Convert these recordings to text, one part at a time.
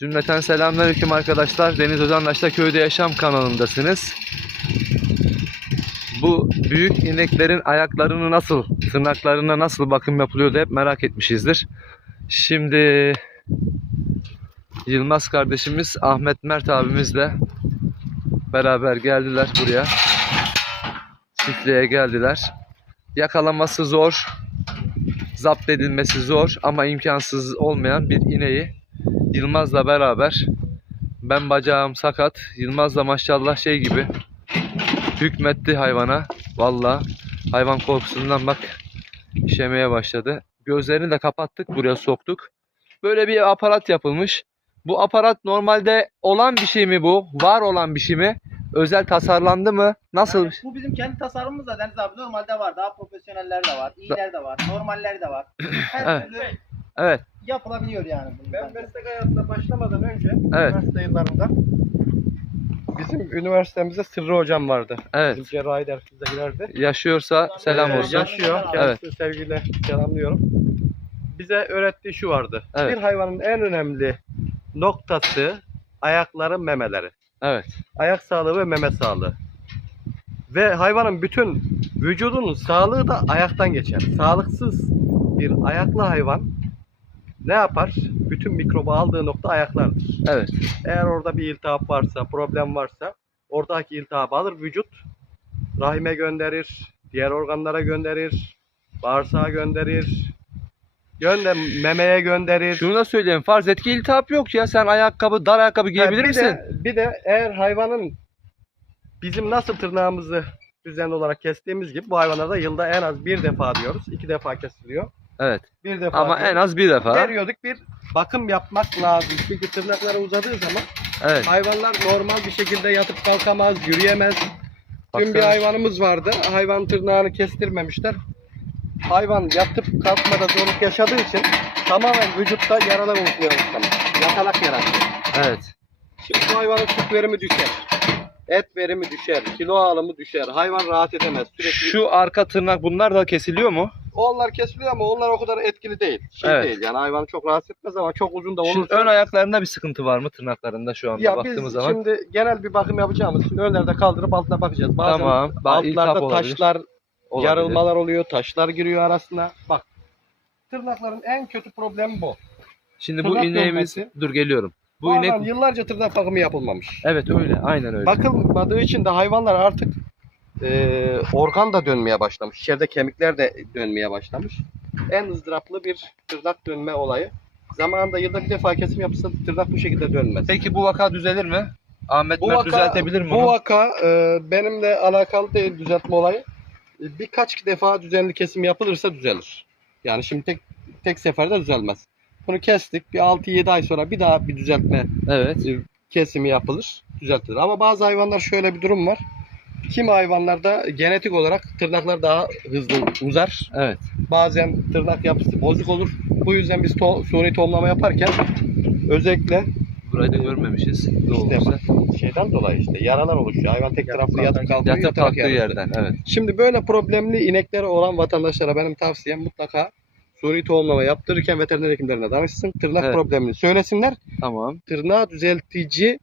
Cümleten selamünaleyküm arkadaşlar. Deniz Özandaş'ta Köyde Yaşam kanalındasınız. Bu büyük ineklerin ayaklarını nasıl, tırnaklarına nasıl bakım yapılıyordu hep merak etmişizdir. Şimdi Yılmaz kardeşimiz Ahmet Mert abimizle beraber geldiler buraya. Çiftliğe geldiler. Yakalaması zor, zapt edilmesi zor ama imkansız olmayan bir ineği Yılmaz'la beraber ben bacağım sakat. Yılmaz da maşallah şey gibi hükmetti hayvana. Valla hayvan korkusundan bak işemeye başladı. Gözlerini de kapattık buraya soktuk. Böyle bir aparat yapılmış. Bu aparat normalde olan bir şey mi bu? Var olan bir şey mi? Özel tasarlandı mı? Nasıl? Yani bu bizim kendi tasarımımız da Deniz abi normalde var. Daha profesyoneller de var. iyiler de var. Normaller de var. Her türlü Evet, yapılabiliyor yani. bunun Ben bence. meslek hayatına başlamadan önce Evet. üniversite yıllarında bizim üniversitemizde Sırrı hocam vardı. evet. Bizim cerrahi dersimize girerdi. Yaşıyorsa selam olsun. Yaşıyor. Kendisini sevgiyle selamlıyorum. Bize öğrettiği şu vardı. Evet. Bir hayvanın en önemli noktası ayakları memeleri. Evet, Ayak sağlığı ve meme sağlığı. Ve hayvanın bütün vücudunun sağlığı da ayaktan geçer. Sağlıksız bir ayaklı hayvan ne yapar? Bütün mikrobu aldığı nokta ayaklardır. evet. Eğer orada bir iltihap varsa, problem varsa oradaki iltihabı alır vücut rahime gönderir, diğer organlara gönderir, bağırsağa gönderir, gönder memeye gönderir. Şunu da söyleyeyim. Farz et ki iltihap yok ya. Sen ayakkabı, dar ayakkabı giyebilir bir misin? De, bir de eğer hayvanın bizim nasıl tırnağımızı düzenli olarak kestiğimiz gibi bu hayvanlarda yılda en az bir defa diyoruz. iki defa kesiliyor. Evet. Bir defa Ama en az bir defa. periyodik bir bakım yapmak lazım. Çünkü tırnakları uzadığı zaman Evet. Hayvanlar normal bir şekilde yatıp kalkamaz, yürüyemez. Dün bir hayvanımız vardı. Hayvan tırnağını kestirmemişler. Hayvan yatıp kalkmada zorluk yaşadığı için tamamen vücutta yaralar başlamış. Yatalak yaratıyor. Evet. Şimdi bu hayvanın süt verimi düşer. Et verimi düşer. Kilo alımı düşer. Hayvan rahat edemez. Sürekli Şu arka tırnak bunlar da kesiliyor mu? Onlar kesiliyor ama onlar o kadar etkili değil. Şey Evet. değil. Yani hayvanı çok rahatsız etmez ama çok uzun da Şimdi olursa ön ayaklarında bir sıkıntı var mı tırnaklarında şu anda Ya baktığımız biz zaman? şimdi genel bir bakım yapacağımız için önlerde kaldırıp altına bakacağız. Bazen Tamam. İltihap altlarda olabilir. taşlar, Olabilir. yarılmalar oluyor, taşlar giriyor arasına. Bak tırnakların en kötü problemi bu. Şimdi bu tırnak ineğimiz dönmesi. dur geliyorum. Bu Bu inek yıllarca tırnak bakımı yapılmamış. Evet öyle. Aynen öyle. Bakılmadığı için de hayvanlar artık e, organ da dönmeye başlamış. İçeride kemikler de dönmeye başlamış. En ızdıraplı bir tırnak dönme olayı. Zamanında yılda bir defa kesim yapılsa tırnak bu şekilde dönmez. Peki bu vaka düzelir mi? Ahmet Bu Mert vaka, düzeltebilir mi bu onu? vaka e, benimle alakalı değil düzeltme olayı. E, Birkaç defa düzenli kesim yapılırsa düzelir. Yani şimdi tek tek seferde düzelmez. Bunu kestik. Bir 6-7 ay sonra bir daha bir düzeltme Evet. e, kesimi yapılır. Düzeltilir. Ama bazı hayvanlar şöyle bir durum var. Kimi hayvanlarda genetik olarak tırnaklar daha hızlı uzar. Evet. Bazen tırnak yapısı bozuk olur. Bu yüzden biz to suni tohumlama yaparken özellikle Burayı da görmemişiz. İşte şeyden dolayı işte yaralar oluşuyor. Hayvan tek taraflı yatıp kalkıyor. Yatıp kalktığı yerden. Evet. Şimdi böyle problemli inekleri olan vatandaşlara benim tavsiyem mutlaka suni tohumlama yaptırırken veteriner hekimlerine danışsın. Tırnak Evet. problemini söylesinler. Tamam. Tırnağı düzeltici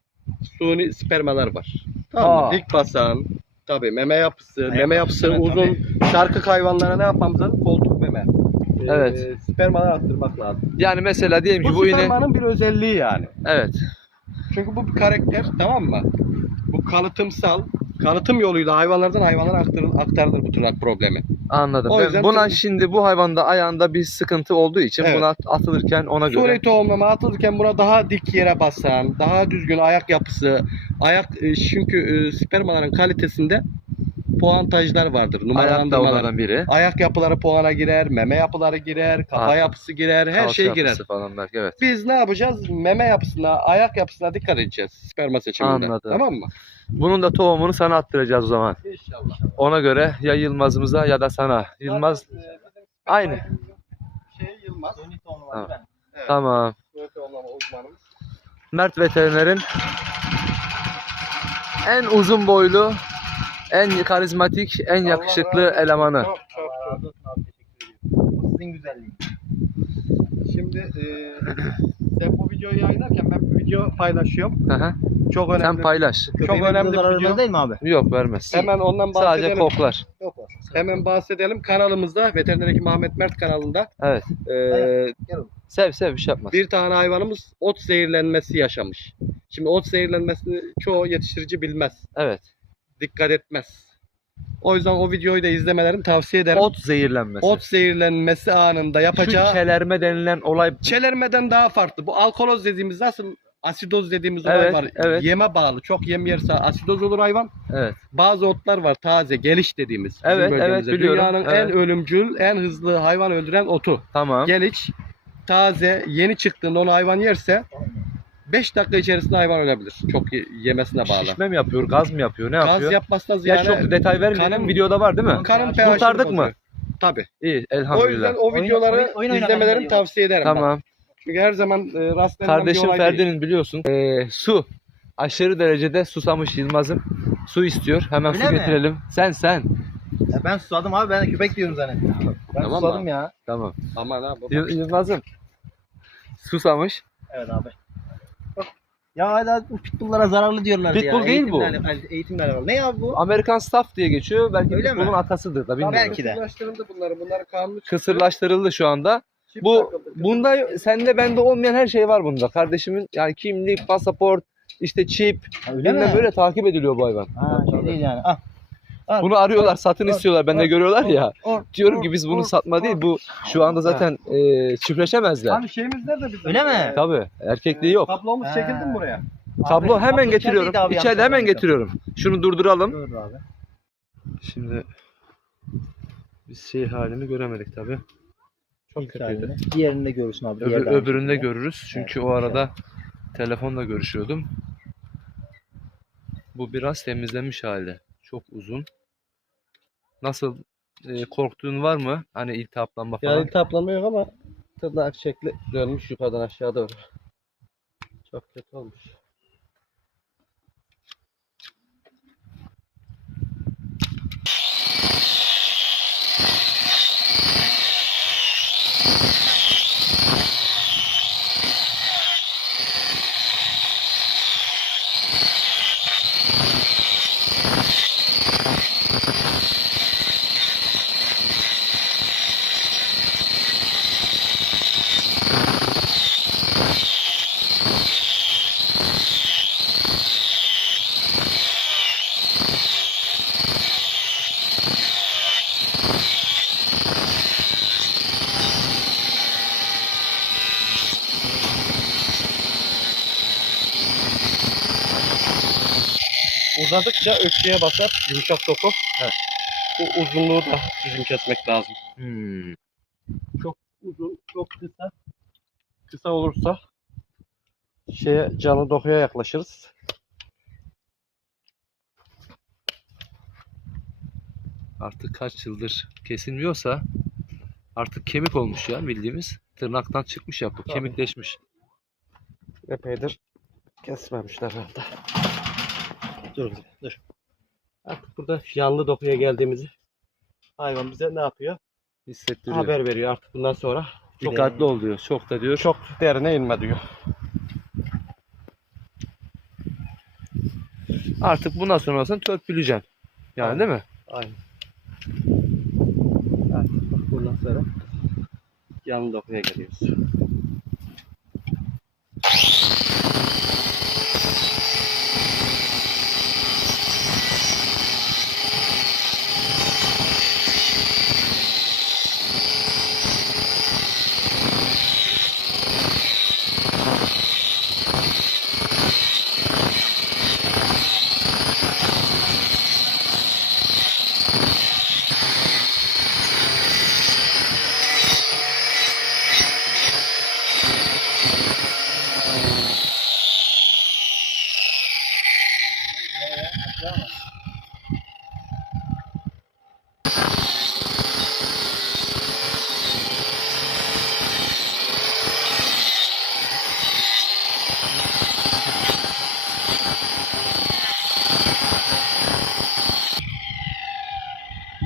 suni spermalar var. Tamam? Aa. Dik basan, tabii meme yapısı, Meme meme yapısı yapısı, uzun, sarkık hayvanlara ne yapmamız lazım? Koltuk meme. Ee, Evet. Spermalar attırmak lazım. Yani mesela diyelim ki Bu, bu inek spermanın bir özelliği yani. Evet. Çünkü bu bir karakter tamam mı? Bu kalıtımsal, kalıtım yoluyla hayvanlardan hayvanlara aktarılır, aktarılır bu tırnak problemi. Anladım. O yüzden buna şimdi bu hayvanda ayağında bir sıkıntı olduğu için Evet. buna atılırken ona göre Suni tohumlama atılırken buna daha dik yere basan, daha düzgün ayak yapısı, ayak e, çünkü e, spermaların kalitesinde puantajlar vardır, ayak da numaralandırmalar. onlardan biri. Ayak yapıları puana girer, meme yapıları girer, kafa Ha. yapısı girer, her şey girer. falan belki evet. Biz ne yapacağız? Meme yapısına, ayak yapısına dikkat edeceğiz sperma seçiminde. Anladım. Tamam mı? Bunun da tohumunu sana attıracağız o zaman. İnşallah. Ona göre ya Yılmaz'ımıza ya da sana. Yılmaz Zaten, e, bizim Aynı. Şey Yılmaz. Ben. Evet. tamam. Mert Veteriner'in en uzun boylu, en karizmatik, en yakışıklı elemanı. Çok çok çok. Razı olsun abi, teşekkür ederim. Bu Sizin güzelliğiniz. Şimdi e, sen bu videoyu yayınlarken ben bu video paylaşıyorum. Hı hı. Çok önemli. Sen paylaş. Çok önemli bir zarar video. vermez değil mi abi? Yok vermez. Hemen ondan Sadece bahsedelim. koklar. Yok var. Hemen bahsedelim. Kanalımızda Veteriner Hekim Ahmet Mert kanalında Evet. eee, Sev sev bir şey yapmaz. bir tane hayvanımız ot zehirlenmesi yaşamış. Şimdi ot zehirlenmesini çoğu yetiştirici bilmez. Evet. Dikkat etmez. O yüzden o videoyu da izlemelerini tavsiye ederim. Ot zehirlenmesi. Ot zehirlenmesi anında yapacağı Şu çelerme denilen olay çelermeden daha farklı. Bu alkoloz dediğimiz nasıl asidoz dediğimiz olay Evet, var. evet. Yeme bağlı. Çok yem yerse asidoz olur hayvan. Evet. Bazı otlar var taze, geliş dediğimiz. Evet, evet, biliyorum. Dünyanın Evet. en ölümcül, en hızlı hayvan öldüren otu. Tamam. Geliç, taze, yeni çıktığında onu hayvan yerse 5 dakika içerisinde hayvan ölebilir. Çok ye- yemesine bağlı. Şişme mi yapıyor? Gaz mı yapıyor? Ne Gaz yapıyor? yapmasına Ya ziyade çok detay vermeyelim. kanın- Videoda var değil mi? kanın Kurtardık pH'ini mı? bozuyor. Tabii. İyi O elhamdülillah. yüzden o Oyun- videoları oyun- oyun izlemelerini geliyor. tavsiye ederim. ben. Tamam. Çünkü her zaman e, rastlanan bir Kardeşim olay değil. Ferdi'nin biliyorsun eee, su aşırı derecede susamış Yılmaz'ım. Su istiyor. Hemen Öyle su mi? getirelim. Sen sen. Ya ben susadım abi ben köpek diyorum zannettim. Ben Tamam susadım ya. Tamam. Aman ha baba. Yıl- Yılmaz'ım. Susamış. Evet abi. Ya hala bu pitbulllara zararlı diyorlar ya. Pitbull değil bu. Eğitimle alakalı- Eğitimle alakalı. Ne abi bu? Amerikan Staff diye geçiyor. Belki Öyle mi? bunun atasıdır da bilmiyorum. Belki de. Kısırlaştırıldı bunları. Bunları kanunu çıktı. Kısırlaştırıldı şu anda. Çift Bu takıldı. bunda sende bende olmayan her şey var bunda. Kardeşimin yani kimlik, pasaport, işte çip, Öyle bilmem mi? böyle takip ediliyor bu hayvan. Ha şey değil yani. Ah. Al. Bunu arıyorlar, satın Or- istiyorlar. Ben de or- görüyorlar ya. Or- Diyorum or- ki biz bunu satma değil. Bu şu anda zaten e, çiftleşemezler. Abi şeyimiz nerede bizim? Öyle mi? Tabii. Erkekliği yok. Kablomuz Ha. çekildi mi buraya? Kablo Abi, hemen getiriyorum. içerideydi abi, İçeride yanlış hemen hatırlamıyorsam. getiriyorum. Şunu durduralım. Dur abi. Şimdi biz şey halini göremedik tabii. Çok İlk kötüydü. Diğerini de görürsün abi. Öbür, diğer de aynı öbüründe görürüz. Çünkü Evet, o arada telefonla görüşüyordum. Bu biraz temizlenmiş hali. Çok uzun. Nasıl e, korktuğun var mı? Hani iltihaplanma falan. Yani iltihaplanma yok ama tırnak şekli dönmüş yukarıdan aşağı doğru. Çok kötü olmuş. Uzadıkça ökçeye basar yumuşak doku. Bu uzunluğu da bizim kesmek lazım. Hmm. Uzun, çok kısa. Kısa olursa şeye canı dokuya yaklaşırız. Artık kaç yıldır kesilmiyorsa artık kemik olmuş ya bildiğimiz. Tırnaktan çıkmış ya bu. Tabii. Kemikleşmiş. Epeydir kesmemişler herhalde. Dur dur. Artık burada yanlı dokuya geldiğimizi hayvan bize ne yapıyor? Hissettiriyor. Haber veriyor artık bundan sonra. Dikkatli ol diyor. Çok da diyor. Çok derine inme diyor. Artık bundan sonrasını törpüleyeceksin. Yani Aynen. değil mi? Aynen. Artık bak bundan sonra yanlı dokuya geliyoruz.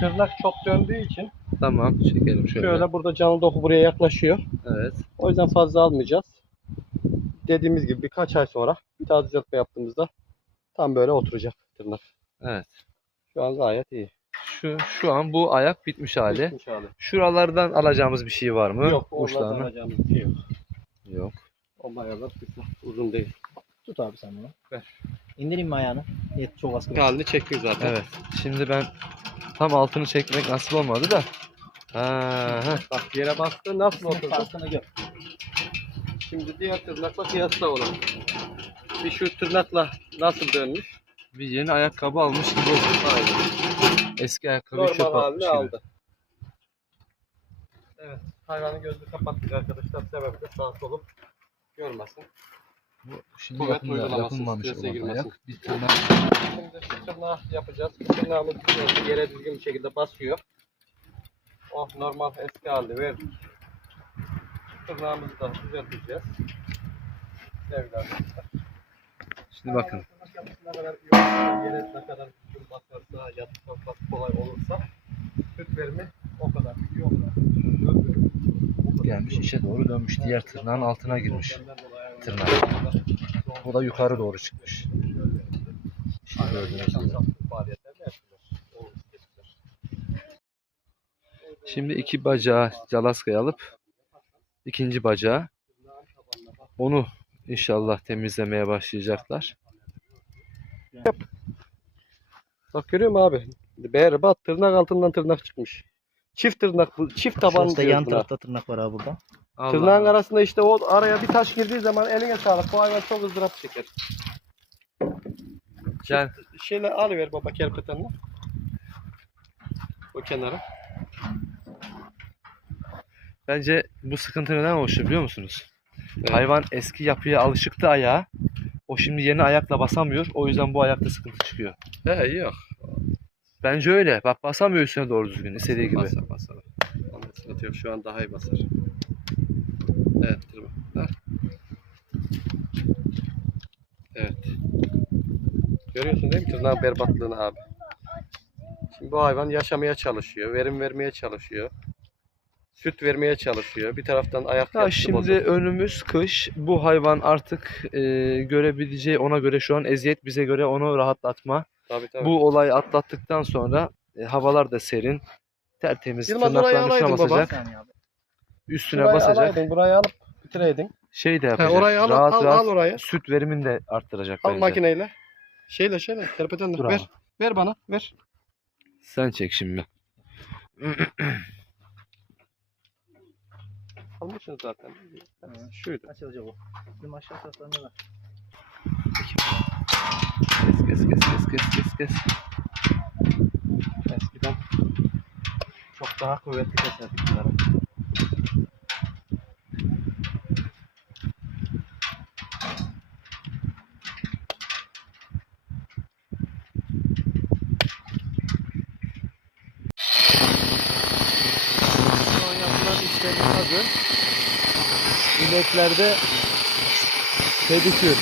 Tırnak çok döndüğü için Tamam. Çekelim şöyle. şöyle burada canlı doku buraya yaklaşıyor. Evet. O yüzden fazla almayacağız. dediğimiz gibi birkaç ay sonra bir daha düzeltme yaptığımızda tam böyle oturacak tırnak. Evet. Şu an gayet iyi. Şu şu an bu ayak bitmiş hali. Bitmiş hali. Şuralardan alacağımız bir şey var mı? Yok, Uçlarını. onlardan alacağımız bir şey yok. Yok. O kısa, uzun değil. Tut abi sen bunu. Ver. İndireyim mi ayağını? Evet çok az kaldı. Halini çektik zaten. Evet. Şimdi ben tam altını çekmek nasip olmadı da. Ha, ha. Bak yere bastı nasıl oturdu? farkını gör. Şimdi diğer tırnakla kıyasla onu. Bir şu tırnakla nasıl dönmüş? Bir yeni ayakkabı almış gibi oldu. Aynen. Eski ayakkabıyı çöp Normal atmış halini gibi. aldı. Evet. Hayvanın gözünü kapattık arkadaşlar. Sebebi de sağ solu görmesin. Bu şimdi Kuvvet yapımda, uygulaması yapılmamış strese olan girmesin. ayak. Bir tırnak. Şimdi şu tırnağı yapacağız. Bu tırnağımız yere düzgün bir şekilde basıyor. Oh normal eski halde verdik. Tırnağımızı da düzelteceğiz. Sevgili arkadaşlar. Şimdi bakın. Yapısına kadar olursa, yere ne kadar düzgün basarsa, yatıp kalkmak kolay olursa süt verimi o kadar kadar Gelmiş işe doğru dönmüş. Diğer tırnağın altına girmiş. Tırnak. O da yukarı doğru çıkmış. Şimdi gördüğünüz gibi. Şimdi iki bacağı calaskaya alıp ikinci bacağı onu inşallah temizlemeye başlayacaklar. Bak görüyor musun abi? Berbat tırnak altından tırnak çıkmış. Çift tırnak bu. Çift taban Şurada diyoruz yan buna. tarafta tırnak var abi burada. Allah Tırnağın Allah. arasında işte o araya bir taş girdiği zaman eline sağlık. Bu hayvan çok ızdırap çeker. Gel. Şeyle alıver baba kerpetenle. O kenara. Bence bu sıkıntı neden oluşuyor biliyor musunuz? Evet. Hayvan eski yapıya alışıktı ayağa. O şimdi yeni ayakla basamıyor. O yüzden bu ayakta sıkıntı çıkıyor. He yok. Bence öyle. Bak basamıyor üstüne doğru düzgün istediği gibi. Basar basar. Sıkıntı yok. Şu an daha iyi basar. Evet tırma. Ha. Evet. Görüyorsun değil mi tırnağın berbatlığını abi? Şimdi bu hayvan yaşamaya çalışıyor. Verim vermeye çalışıyor. Süt vermeye çalışıyor. Bir taraftan ayak Ya şimdi bozuk. önümüz kış. Bu hayvan artık e, görebileceği ona göre şu an eziyet bize göre onu rahatlatma. Tabii, tabii. Bu olayı atlattıktan sonra e, havalar da serin. Tertemiz Yılmaz tırnaklarını baba. basacak. Bir saniye abi. Üstüne Burayı basacak. alaydın, burayı alıp bitireydin. Şey de yapacak. orayı al, rahat al, rahat al orayı. süt verimini de arttıracak Al bence. makineyle. Şeyle şeyle terpetenle Dur ver. Ver bana ver. Sen çek şimdi. Almışsın zaten. Şuydu. Açılacak o. Bizim aşağı taraflarında var. Kes kes kes kes kes kes kes. Eskiden çok daha kuvvetli keserdik bunları. Şu an yapılan işlemin adı ineklerde pedikür.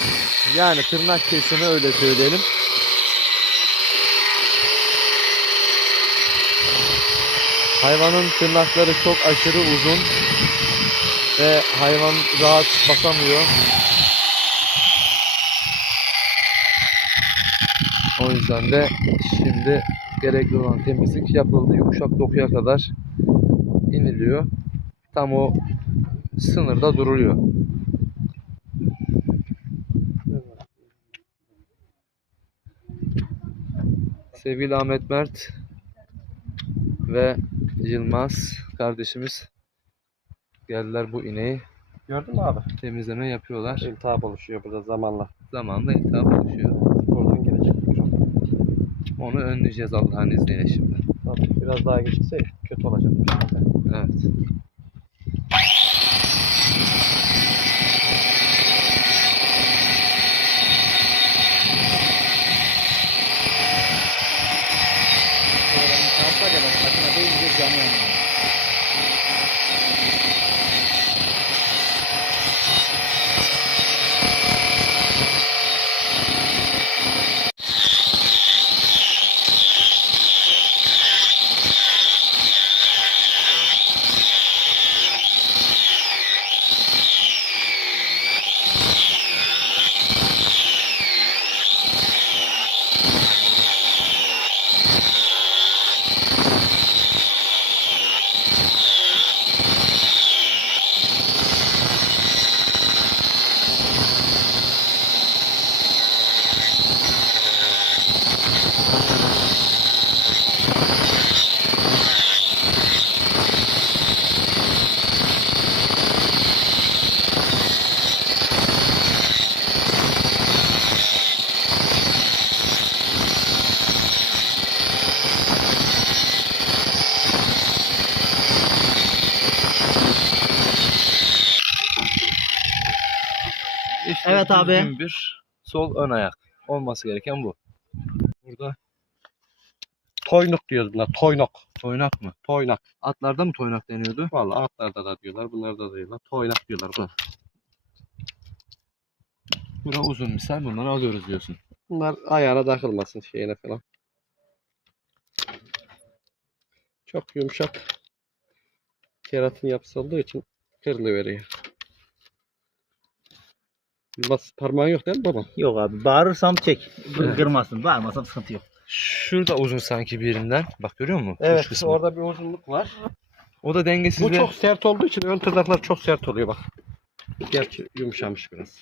Yani tırnak kesimi öyle söyleyelim. Hayvanın tırnakları çok aşırı uzun ve hayvan rahat basamıyor. O yüzden de şimdi gerekli olan temizlik yapıldı. Yumuşak dokuya kadar iniliyor. Tam o sınırda duruluyor. Sevgili Ahmet Mert ve Yılmaz kardeşimiz geldiler bu ineği Gördün mü abi? temizleme yapıyorlar. İltihap oluşuyor burada zamanla. Zamanla iltihap oluşuyor. Oradan gelecek. Onu önleyeceğiz Allah'ın izniyle şimdi. Tabii biraz daha geçse kötü olacak. Evet. Amen. Evet abi. düzgün bir sol ön ayak. Olması gereken bu. Burada Toynuk diyoruz buna. Toynok. toynak mı? Toynak. Atlarda mı toynak deniyordu? Vallahi atlarda da diyorlar. Bunlarda da diyorlar. Toynak diyorlar buna. Bura uzun misal bunları alıyoruz diyorsun. Bunlar ayağına takılmasın şeyine falan. Çok yumuşak. Keratin yapısı olduğu için kırılıveriyor. Bas parmağın yok değil mi baba? Yok abi bağırırsam çek. Evet. Kırmasın. Bağırmasam sıkıntı yok. Şurada uzun sanki birinden. Bak görüyor musun? Uç kısmı. orada bir uzunluk var. O da dengesiz Bu çok sert olduğu için ön tırnaklar çok sert oluyor bak. Gerçi yumuşamış biraz.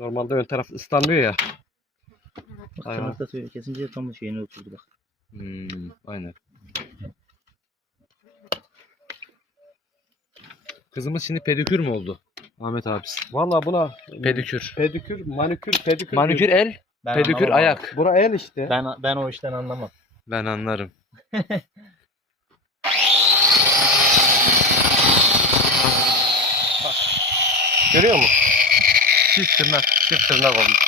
Normalde ön taraf ıslanmıyor ya. Tırnakta kesince tam şeyine oturdu bak. Hmm, aynen. Kızımız şimdi pedikür mü oldu? Ahmet abisi. Vallahi buna Pedikür. pedikür, manikür, pedikür. Manikür diyor. el, Ben pedikür anlamam ayak. Bura el işte. Ben ben o işten anlamam. Ben anlarım. Görüyor musun? Çift tırnak, çift tırnak olmuş.